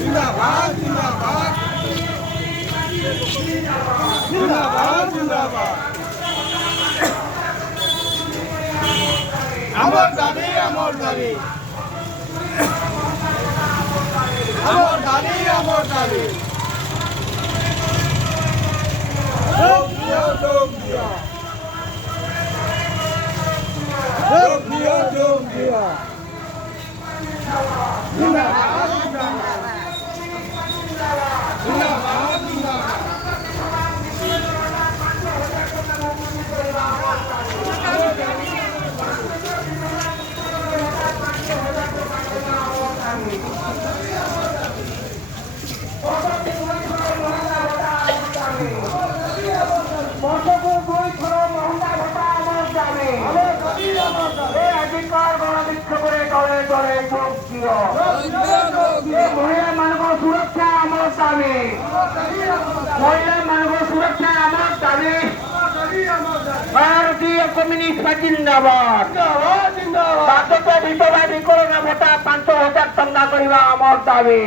जिंदाबाद जिंदाबाद जिंदाबाद जिंदाबाद আমার দাবি আমার দাবি আমার দাবি আমার দাবি যোগ দিও যোগ দিও যোগ দিও যোগ দিও জিন্দাবাদ জিন্দাবাদ জিন্দাবাদ মহিলা মানব সুরক্ষা আমার দাবি মহিলা মানব সুরক্ষা আমার দাবি ভারতীয় কমিউনিস্ট পার্টি জিন্দাবাদ বাধ্যতা বিধবা বিকরণ ভোটা 5,000 টଙ୍କା କରିବା আমার দাবি